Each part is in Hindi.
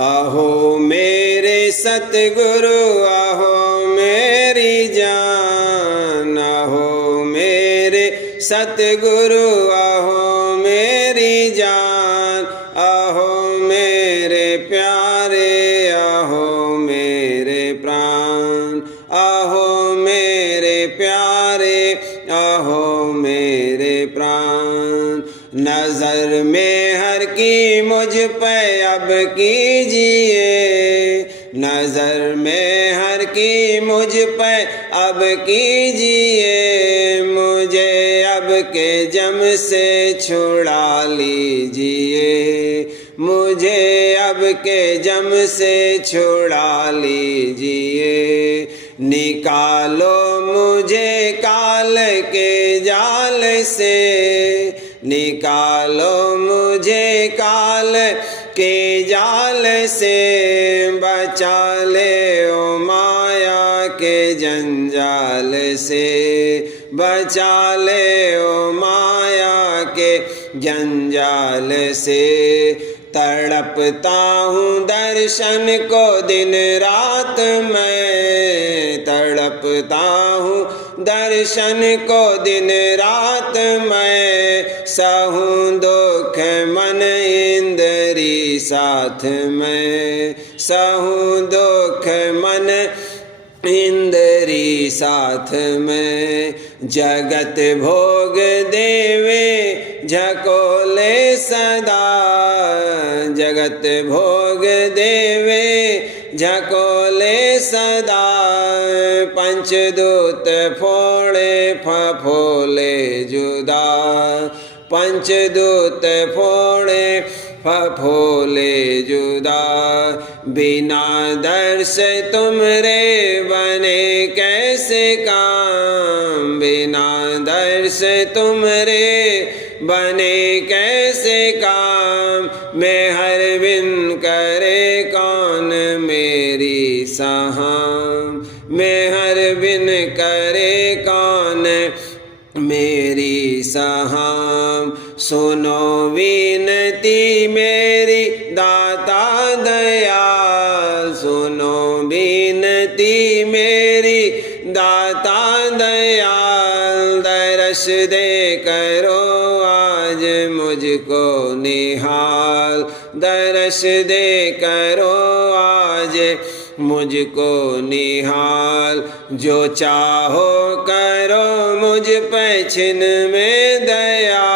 आहो मेरे सतगुरु आहो मेरी जान, आहो मेरे सतगुरु आहो मेरी जान, आहो मेरे प्यारे आहो मेरे प्राण, आहो मेरे प्यारे आहो मेरे प्राण। नजर में हर की मुझ पे अब कीजिए, नजर में हर की मुझ पे अब कीजिए, मुझे अब के जम से छुड़ा लीजिए, मुझे अब के जम से छुड़ा लीजिए। निकालो मुझे काल के जाल से, निकालो मुझे काल के जाल से, बचा ले ओ माया के जंजाल से, बचा ले ओ माया के जंजाल से। तड़पता हूँ दर्शन को दिन रात मैं, तड़पता हूँ दर्शन को दिन रात मैं, सहूँ दुख मन इंद्री साथ में, सहूँ दुख मन इंद्री साथ में। जगत भोग देवे झकोले सदा, जगत भोग देवे झकोले सदा, पंचदूत फोड़े फफोले जुदा, पंचदूत फोड़े फफोले जुदा। बिना दर्श तुमरे बने कैसे काम, बिना दर्श तुमरे बने कैसे काम, मैं हर बिन करे कौन मेरी सहाम, मैं हर बिन करे कौन मेरी सहाम। सुनो विनती मेरी दाता दयाल, सुनो विनती मेरी दाता दयाल, दर्श दे करो आज मुझको निहाल, दर्श दे करो आज मुझको निहाल। जो चाहो करो मुझ पे छिन में दया,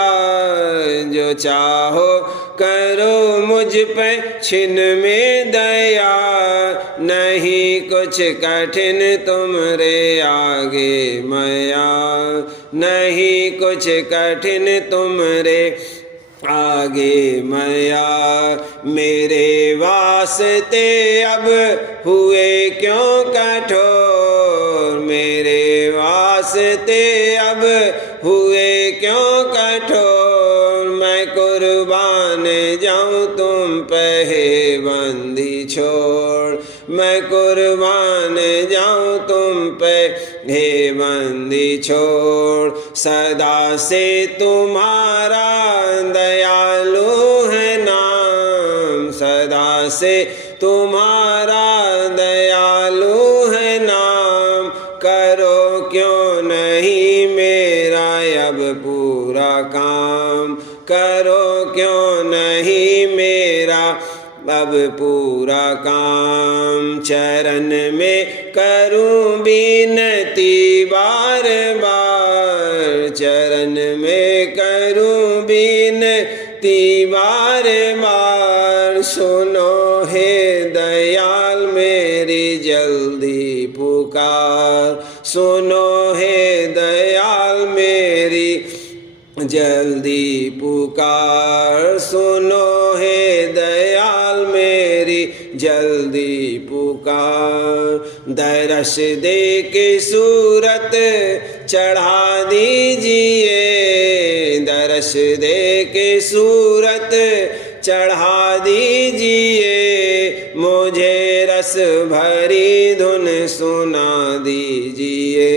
जो चाहो करो मुझ पे छिन में दया, नहीं कुछ कठिन तुमरे आगे मया, नहीं कुछ कठिन तुमरे आगे मया। मेरे वास्ते अब हुए क्यों कठोर, मेरे वास्ते अब हुए क्यों कठोर, मैं कुर्बान जाऊं तुम पे हे बंदी छोड़, मैं कुर्बान जाऊं तुम पे हे बंदी छोड़। सदा से तुम्हारा दयालु है नाम, सदा से तुम्हारा दयालु है नाम, करो क्यों नहीं मेरा अब पूरा काम, करो क्यों नहीं मेरा अब पूरा काम। चरण में करूं विनती बार बार, चरण में करूं विनती बार बार, सुनो हे दयाल मेरी जल्दी पुकार, सुनो हे दयाल मेरी जल्दी पुकार, सुनो हे दयाल मेरी जल्दी पुकार। दर्श दे के सूरत चढ़ा दीजिए, दर्श दे के सूरत चढ़ा दीजिए, मुझे रस भरी धुन सुना दीजिए,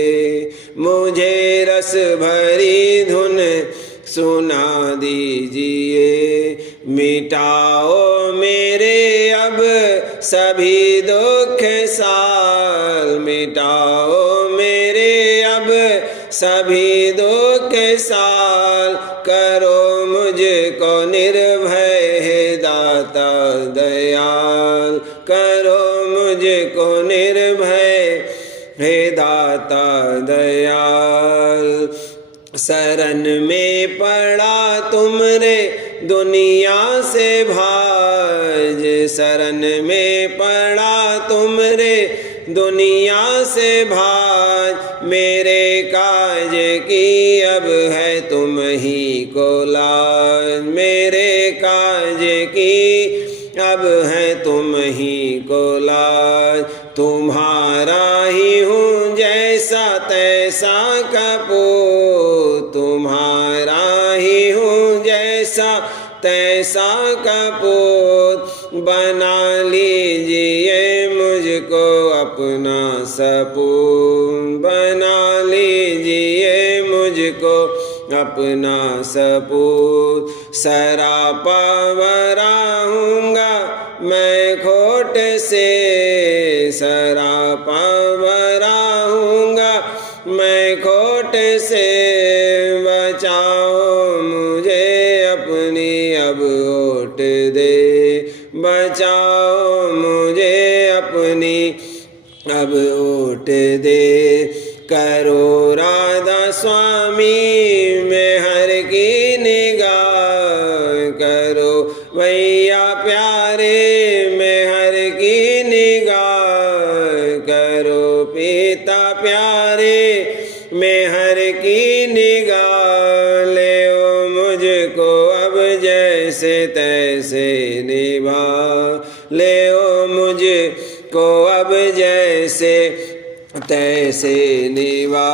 मुझे रस भरी धुन सुना दीजिए। मिटाओ मेरे अब सभी दुख साल, मिटाओ मेरे अब सभी दुख साल। करो मुझको निर्भय हे दाता दयाल, करो मुझको निर्भय हे दाता दयाल। शरण में पड़ा तुमरे दुनिया से भाज, शरण में पड़ा तुमरे दुनिया से भाज। मेरे काज की अब है तुम ही को लाज, मेरे काज की अब है तुम ही को लाज। तुम्हारा ही हूँ जैसा तैसा कपूत, तुम्हारा ही हूँ जैसा तैसा कपूत। बना लीजिए मुझको अपना सपूत, बना लीजिए मुझको अपना सपूत। सरापा वराहूँगा मैं खोट से, सरापा वराहूँगा मैं खोट से। बचाओ मुझे अपनी अब ओट दे, बचाओ मुझे अपनी अब ओट दे। करो राधा स्वामी में हर की निगाह, करो भैया प्यारे में हर की निगाह। करो पिता प्यारे में हर की निगाह। ले ओ मुझको अब जैसे तैसे निभा, ले ओ मुझको अब जैसे तैसे निभा।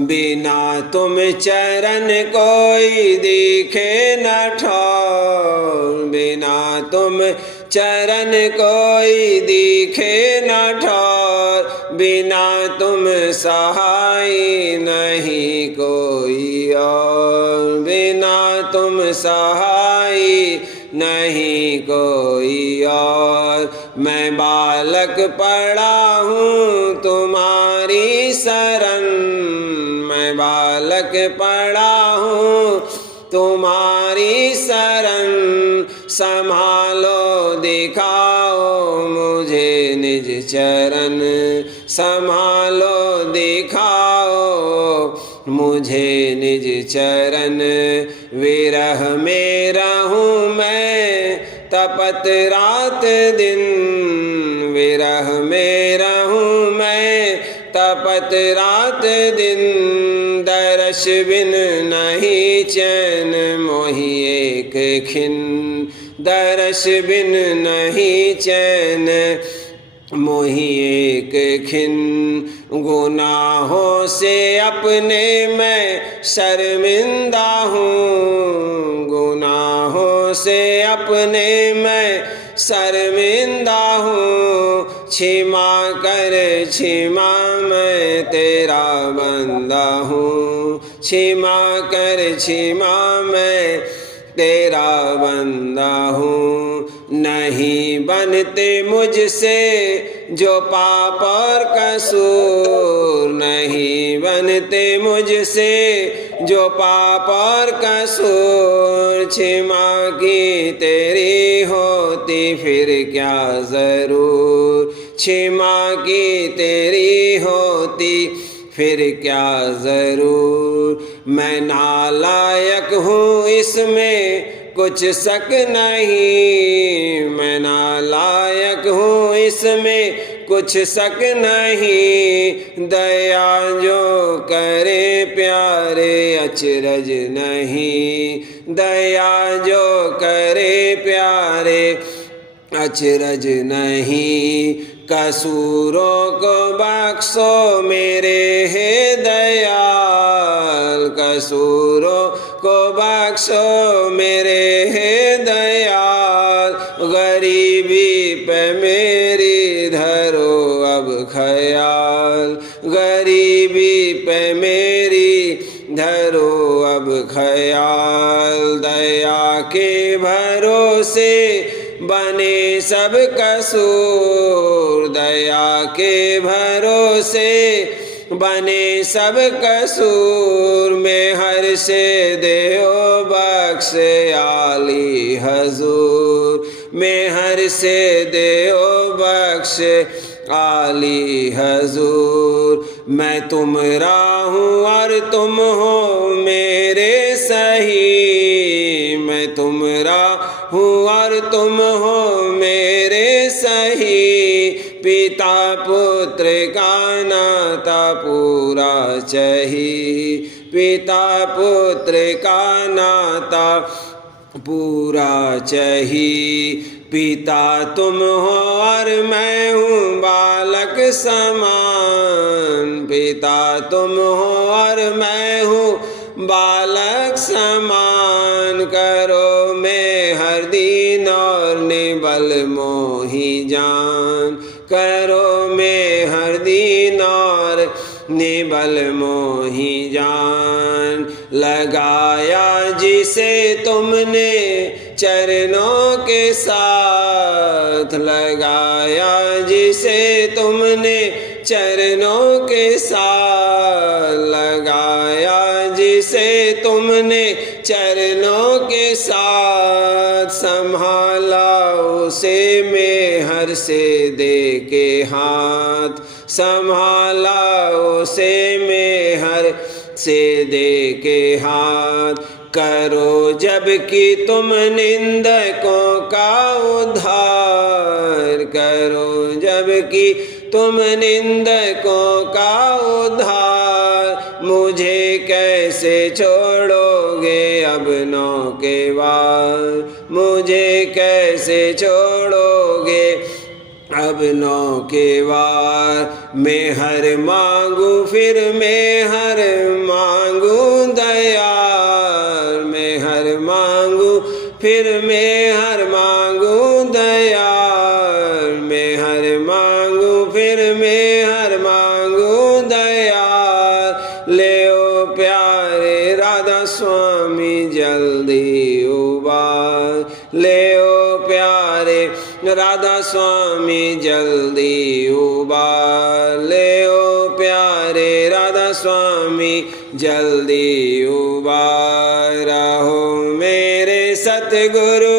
बिना तुम चरण कोई दिखे न ठौर, बिना तुम चरण कोई दिखे न ठौर। बिना तुम सहाय नहीं कोई और, बिना तुम सहाय नहीं कोई और। मैं बालक पड़ा हूँ तुम्हारी शरण, मैं बालक पड़ा हूँ तुम्हारी शरण। संभालो दिखाओ मुझे निज चरण, संभालो दिखाओ मुझे निज चरण। विरह में रहूं मैं तपत रात दिन, विरह में रहूं मैं तपत रात दिन। दर्श बिन नहीं चैन मोहि एक खिन, दर्श बिन नहीं चैन मोहि एक खिन। गुनाहों से अपने मैं शर्मिंदा हूँ, गुनाहों से अपने मैं शर्मिंदा हूँ। क्षमा कर क्षमा मैं तेरा बंदा हूँ, क्षमा कर क्षमा मैं तेरा बंदा हूँ। नहीं बनते मुझसे जो पाप और कसूर, नहीं बनते मुझसे जो पाप और कसूर। क्षमा की तेरी होती फिर क्या जरूर, क्षमा की तेरी होती फिर क्या जरूर। मैं नालायक हूँ इसमें कुछ शक नहीं, मैं नालायक हूँ इसमें कुछ शक नहीं। दया जो करे प्यारे अचरज नहीं, दया जो करे प्यारे अचरज नहीं। कसूरों को बख्शो मेरे हे दयाल, कसूरों को बख्शो मेरे हे दयाल। गरीबी पे मेरी धरो अब ख्याल, गरीबी पे मेरी धरो अब ख्याल। दया के भरोसे बने सब कसूर। दया के भरोसे बने सब कसूर। में हर से देओ बख्श आली हजूर। में हर से देओ बख्श आली हजूर। मैं तुमरा हूँ और तुम हो मेरे सही। मैं तुमरा हूँ और तुम हो मेरे सही। पिता पुत्र का नाता पूरा चही। पिता पुत्र का नाता पूरा चही। पिता तुम हो और मैं हूँ बालक समान। पिता तुम हो और मैं हूँ बालक समान। करो मैं हर दीन और निबल मोही जान। करो मैं हर दीन और निबल मोही जान। लगाया जिसे तुमने चरणों के साथ। लगाया जिसे तुमने चरणों के साथ। लगाया जिसे तुमने चरणों के साथ। संभाला उसे मैं हर से दे के हाथ। संभाला उसे मैं हर से दे के हाथ। करो जबकि तुम निंदकों का उद्धार। करो जबकि तुम निंदकों का उद्धार। मुझे कैसे छोड़ोगे अब नौ के वार। मुझे कैसे छोड़ोगे अब नौ के वार। मैं हर मांगू फिर मैं हर मांगू दया। मैं हर मांगू फिर मैं हर मांगू दया। मैं हर मांगू फिर मैं हर मांगू दया। ले ओ प्यारे राधा स्वामी जल्दी उबार। ले ओ प्यारे राधा स्वामी जल्दी उबार। ले ओ प्यारे राधा स्वामी जल्दी उबार। आहो मेरे सतगुरु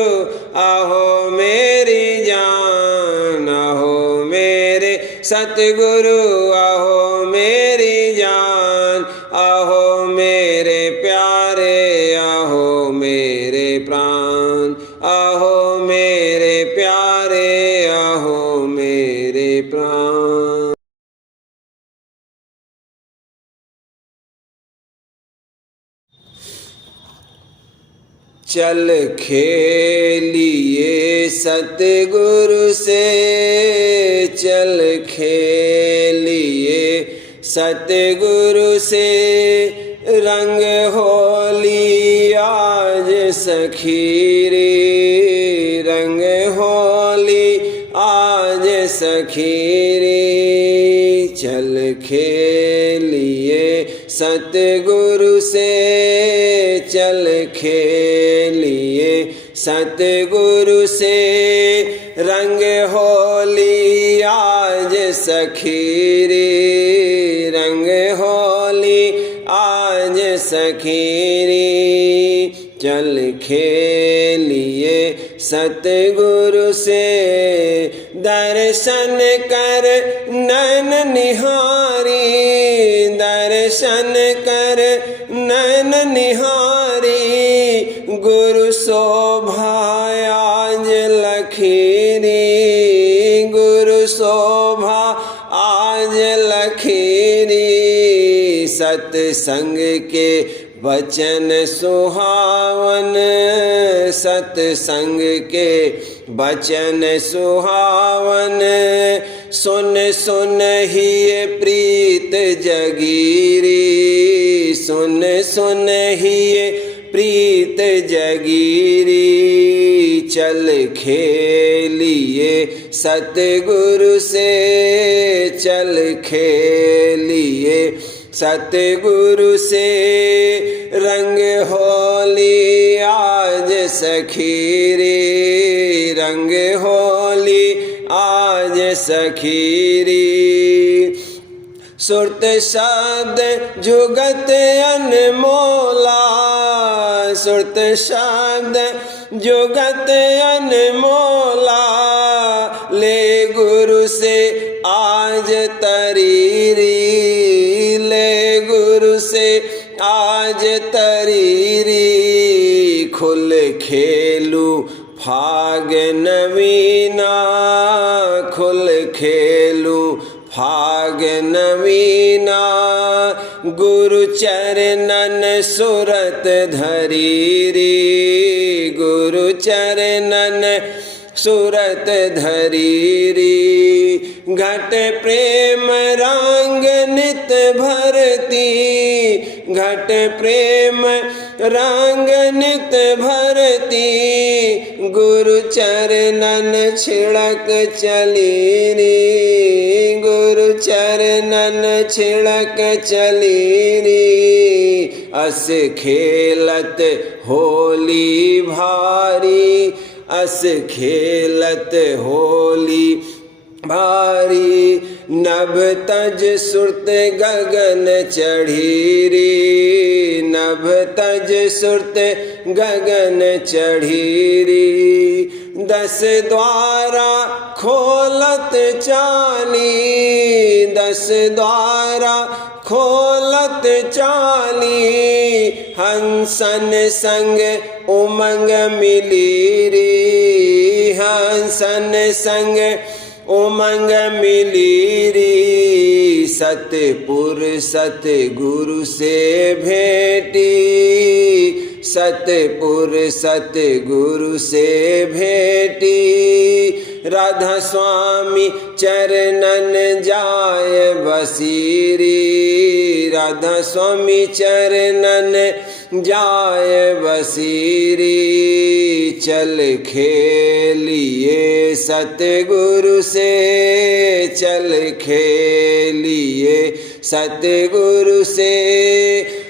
आहो मेरी जान। आहो मेरे सतगुरु आहो मेरी जान। आहो मेरे प्यारे आहो मेरे प्राण। आहो मेरे प्यारे आहो मेरे प्राण। चल खेलिए सतगुरु से। चल खेलिए सतगुरु से। रंग होली आज सखी रे। रंग होली आज सखी रे। चल खेलिए सतगुरु से। चल खेलिए सतगुरु से। रंग होली आज सखी रे। रंग होली आज सखी रे। चल खेलिए सतगुरु से। दर्शन कर नैन निहारी। दर्शन कर नैन निहारी। गुरु शोभा आज लखीरी। गुरु शोभा आज लखीरी। सत्संग के वचन सुहावन। सत्संग के वचन सुहावन। सुन सुन ही ये प्रीत जगीरी। सुन सुन ही ये प्रीत जगीरी। चल खेलिए सतगुरु से। चल खेलिए सतगुरु से। रंग हो आज सखीरी रंग होली आज सखीरी। सुरत शब्द जुगत अनमोला सुरत शब्द जुगत अनमोला ले गुरु से आज तरीरी ले गुरु से आज तरीरी। खुल खेलू फाग नवीना खुल खेलू फाग नवीना। गुरु चरणन सुरत धरीरी गुरु चरणन सुरत धरीरी। घट प्रेम रंग नित भरती घट प्रेम रंग नित भरती। गुरु चरणन छिड़क चली री गुरु चरणन छिड़क चली री। अस खेलत होली भारी अस खेलत होली भारी। नभ तज सुरत गगन चढ़ीरी नभ तज सुरत गगन चढ़ीरी। 10 द्वारा खोलत चाली 10 द्वारा खोलत चाली। हंसन संग उमंग मिली री हंसन संग उमंग मिली री। सतपुर सतगुरु से भेटी सतपुर सतगुरु से भेटी। राधा स्वामी चरणन जाय बसीरी राधा स्वामी चरणन जाय बसीरी। चल खेलिए सतगुरु से चल खेलिए सतगुरु से।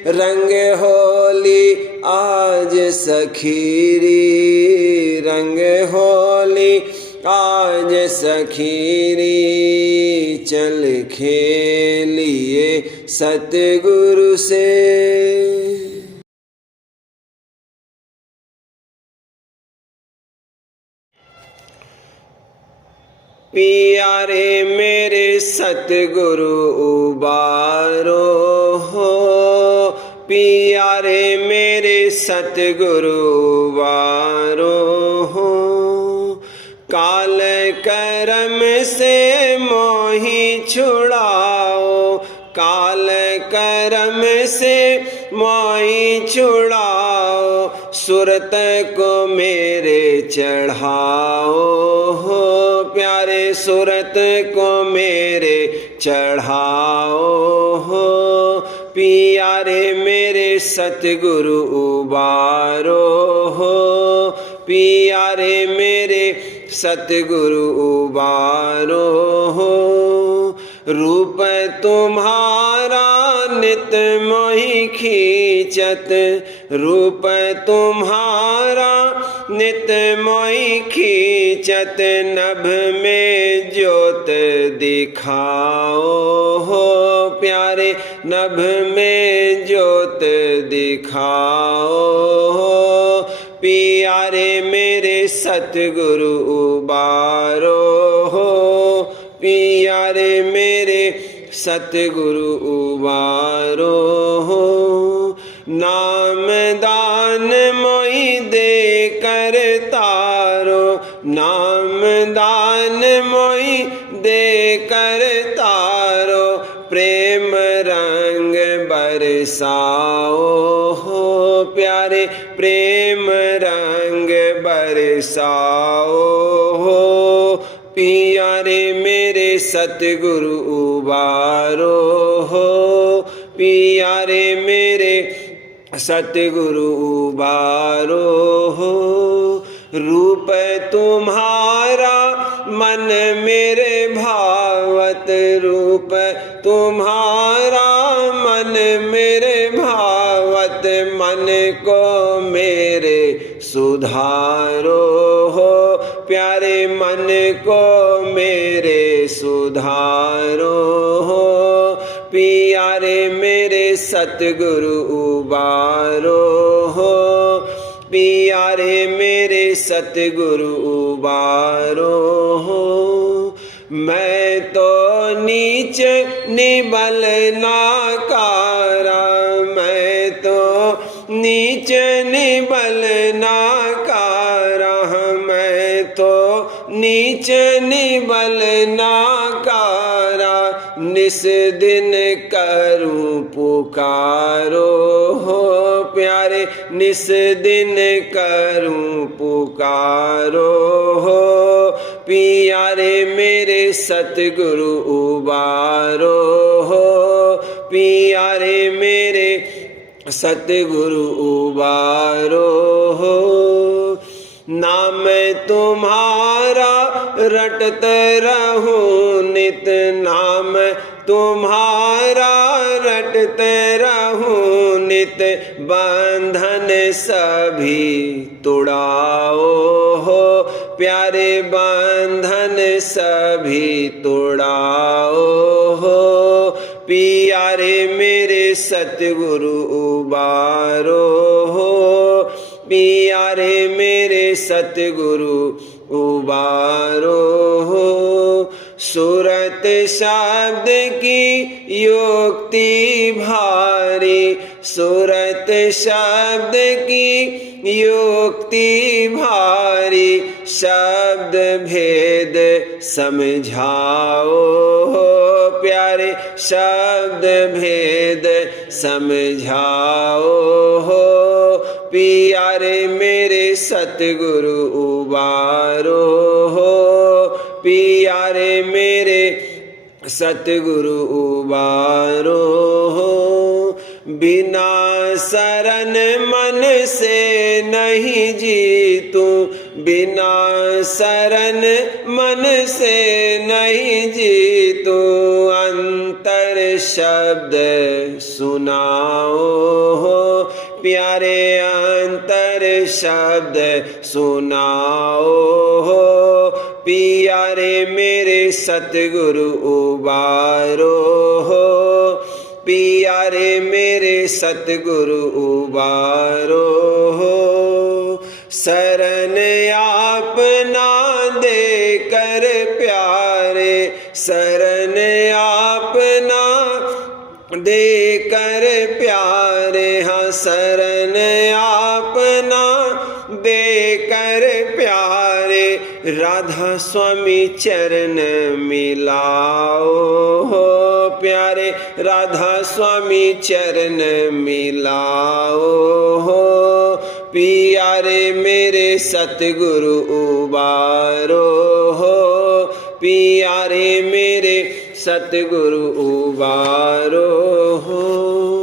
रंग होली आज सखीरी रंग होली आज सखीरी। चल खेलिए सतगुरु से। पियारे मेरे सतगुरु उबारो हो पियारे मेरे सतगुरु उबारो हो। काल करम से मोहि छुड़ाओ काल करम से मोहि छुड़ाओ। सुरत को मेरे चढ़ाओ हो प्यारे सुरत को मेरे चढ़ाओ हो। पियारे मेरे सतगुरु उबारो हो पियारे मेरे सतगुरु उबारो हो। रूप तुम्हारा नित मोहि खींचत रूप तुम्हारा नित मोहि खींचत। नभ में ज्योत दिखाओ हो प्यारे नभ में ज्योत दिखाओ हो। पियारे मेरे सतगुरु उबारो हो पियारे मेरे सतगुरु उबारो हो। नाम दान मोहि दे कर तारो नाम दान मोहि दे कर तारो। प्रेम रंग बरसाओ हो प्यारे प्रेम रंग बरसाओ हो। पियारे मेरे सतगुरु उबारो हो पियारे मेरे सतगुरु उबारो हो। रूप तुम्हारा मन मेरे भावत रूप तुम्हारा मन मेरे भावत। मन को मेरे सुधारो हो, प्यारे मन को मेरे सुधारो हो, प्यारे मेरे सतगुरु उबारो हो, प्यारे मेरे सतगुरु उबारो हो। मैं तो नीच निबल नाकारा, मैं तो नीच निबल नाकारा, मैं तो नीच निबल नाकारा, निस दिन करूं पुकारो हो, प्यारे निस दिन करूं पुकारो हो, प्यारे मेरे सतगुरु उबारो हो, प्यारे मेरे सतगुरु उबारो हो। नाम तुम्हारा रटत रहूं नित, नाम तुम्हारा रटत रहूं नित, बंधन सभी तुड़ाओ हो, प्यारे बंधन सभी तुड़ाओ हो, प्यारे मेरे सतगुरु उबारो हो, प्यारे मेरे सतगुरु उबारो हो। सूरत शब्द की युक्ति भारी, सूरत शब्द की युक्ति भारी, शब्द भेद समझाओ हो, प्यारे शब्द भेद समझाओ हो, प्यारे मेरे सतगुरु उबारो हो, प्यारे मेरे सतगुरु उबारो हो। बिना शरण मन से नहीं जीतू, बिना शरण मन से नहीं जीतू, अंतर शब्द सुनाओ हो, प्यारे अंतर शब्द सुनाओ हो, प्यारे मेरे सतगुरु उबारो हो, प्यारे मेरे सतगुरु उबारो हो। शरण आपना दे कर प्यारे, शरण आपना दे कर प्यारे, हाँ शरण आपना दे कर प्यारे, राधा स्वामी चरण मिलाओ हो, प्यारे राधा स्वामी चरण मिलाओ हो, प्यारे मेरे सतगुरु उबारो हो, प्यारे मेरे सतगुरु उबारो हो।